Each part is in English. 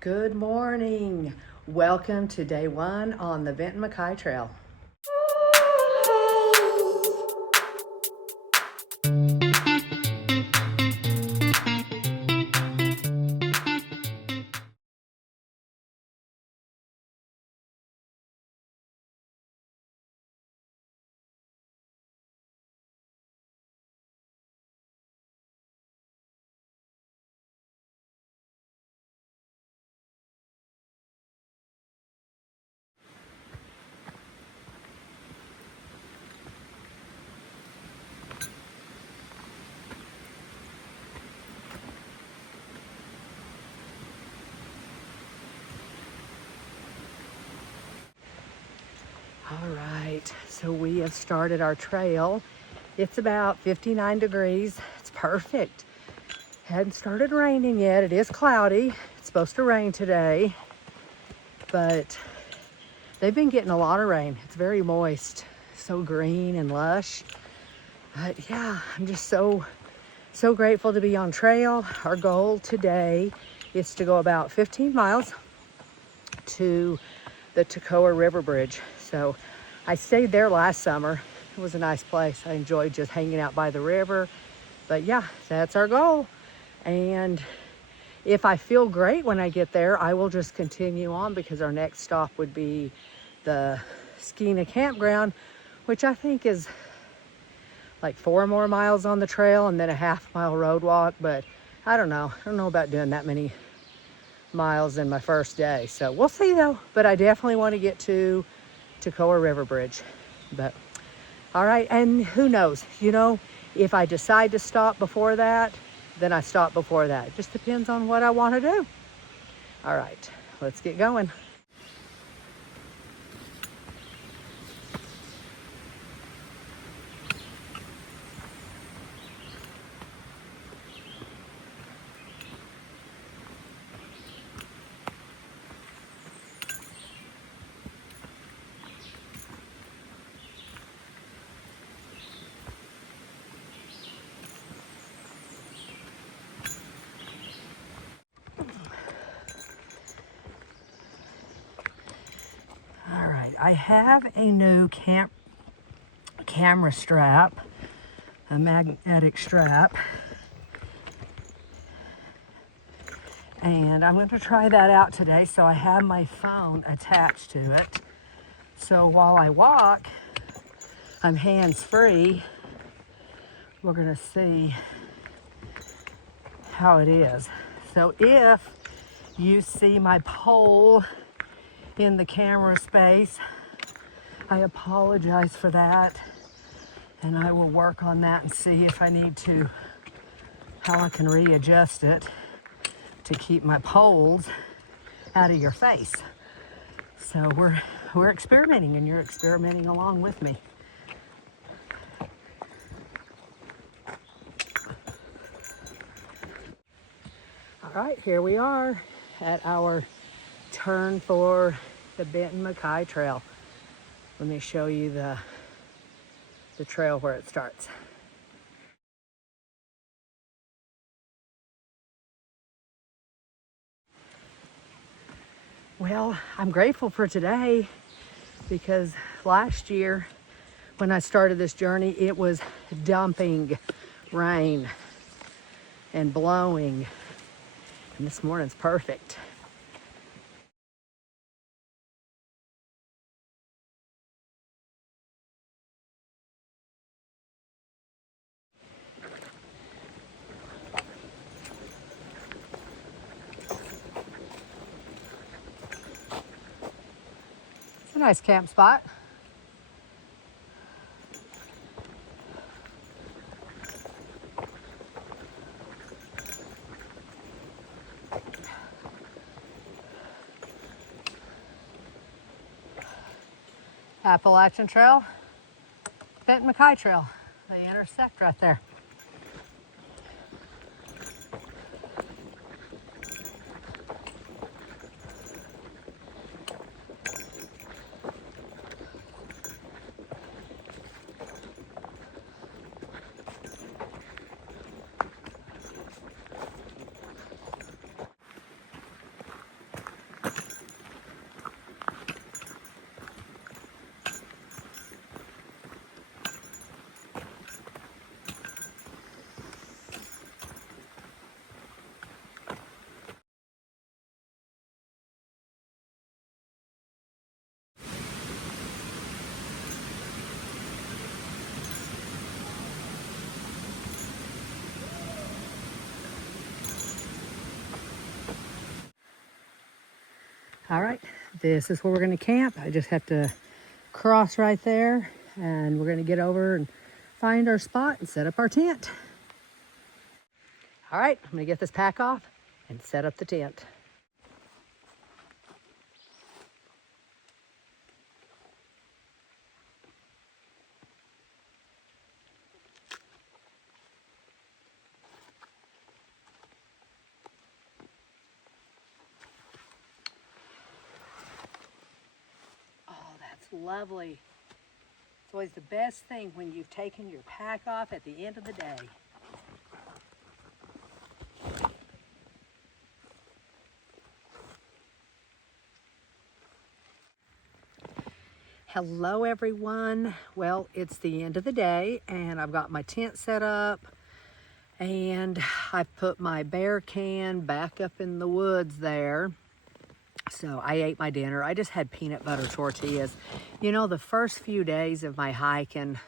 Good morning. Welcome to day one on the Benton McKaye Trail. All right, so we have started our trail. It's about 59 degrees. It's perfect. Hadn't started raining yet. It is cloudy. It's supposed to rain today, but they've been getting a lot of rain. It's very moist, so green and lush. But yeah, I'm just so grateful to be on trail. Our goal today is to go about 15 miles to the Toccoa River Bridge. So I stayed there last summer. It was a nice place. I enjoyed just hanging out by the river. But yeah, that's our goal. And if I feel great when I get there, I will just continue on because our next stop would be the Skeena campground, which I think is like 4 more miles on the trail and then a half-mile road walk. But I don't know about doing that many miles in my first day. So we'll see though. But I definitely want to get to Toccoa River Bridge. But all right, and who knows, if I decide to stop before that, then I stop before that. It just depends on what I want to do. All right, let's get going. All right, I have a new camera strap, a magnetic strap, and I'm going to try that out today. So I have my phone attached to it. So while I walk, I'm hands-free. We're going to see how it is. So if you see my pole in the camera space, I apologize for that, and I will work on that and see if I need to, how I can readjust it to keep my poles out of your face. So we're experimenting, and you're experimenting along with me. All right, here we are at our turn for the Benton McKaye Trail. Let me show you the trail where it starts. Well, I'm grateful for today because last year when I started this journey, it was dumping rain and blowing, and this morning's perfect. It's a nice camp spot. Appalachian Trail, Benton McKaye Trail. They intersect right there. All right, this is where we're gonna camp. I just have to cross right there, and we're gonna get over and find our spot and set up our tent. All right, I'm gonna get this pack off and set up the tent. Oh, that's lovely. It's always the best thing when you've taken your pack off at the end of the day. Hello everyone. Well, it's the end of the day and I've got my tent set up and I put my bear can back up in the woods there. So I ate my dinner. I just had peanut butter tortillas. You know, the first few days of my hiking,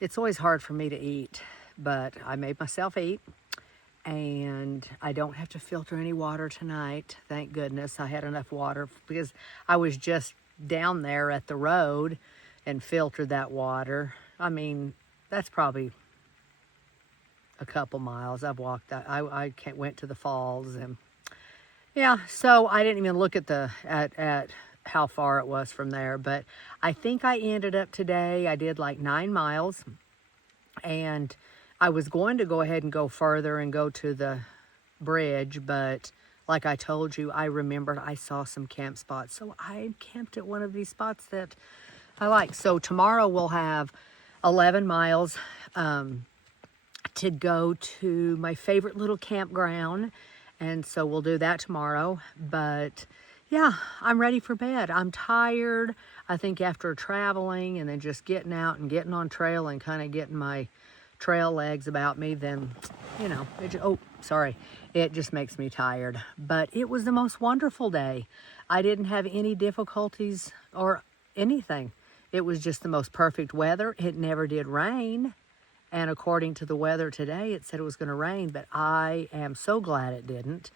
it's always hard for me to eat, but I made myself eat. And I don't have to filter any water tonight. Thank goodness I had enough water because I was just down there at the road and filtered that water. I mean, that's probably a couple miles. I've walked that. I went to the falls and yeah, so I didn't even look at how far it was from there, but I think I ended up today, I did like 9 miles, and I was going to go ahead and go further and go to the bridge, but like I told you, I remembered I saw some camp spots. So I camped at one of these spots that I like. So tomorrow we'll have 11 miles to go to my favorite little campground. And so we'll do that tomorrow. But yeah, I'm ready for bed. I'm tired. I think after traveling and then just getting out and getting on trail and kind of getting my trail legs about me, then, you know, it just makes me tired. But it was the most wonderful day. I didn't have any difficulties or anything. It was just the most perfect weather. It never did rain. And according to the weather today, it said it was going to rain, but I am so glad it didn't.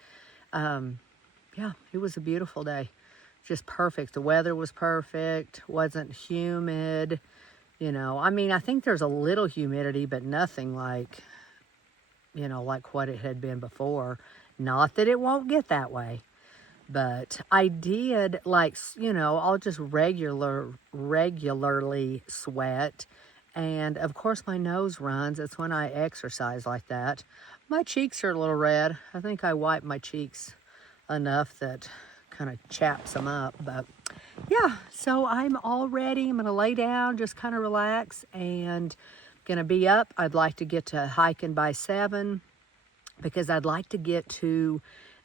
Yeah, it was a beautiful day. Just perfect. The weather was perfect. Wasn't humid. You know, I mean, I think there's a little humidity, but nothing like, you know, like what it had been before. Not that it won't get that way, but I did, like, you know, I'll just regularly sweat. And of course my nose runs. It's when I exercise like that. My cheeks are a little red. I think I wiped my cheeks enough that kind of chaps them up, but yeah, so I'm all ready. I'm gonna lay down, just kind of relax, and gonna be up. I'd like to get to hiking by 7 because I'd like to get to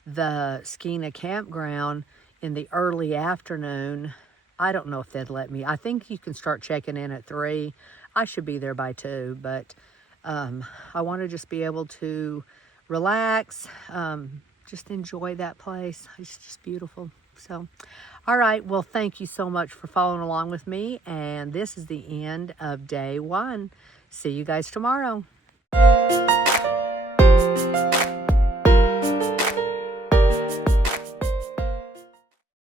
the Skeena campground in the early afternoon. I don't know if they'd let me. I think you can start checking in at 3. I should be there by 2, but I want to just be able to relax, just enjoy that place. It's just beautiful. So, all right. Well, thank you so much for following along with me. And this is the end of day 1. See you guys tomorrow.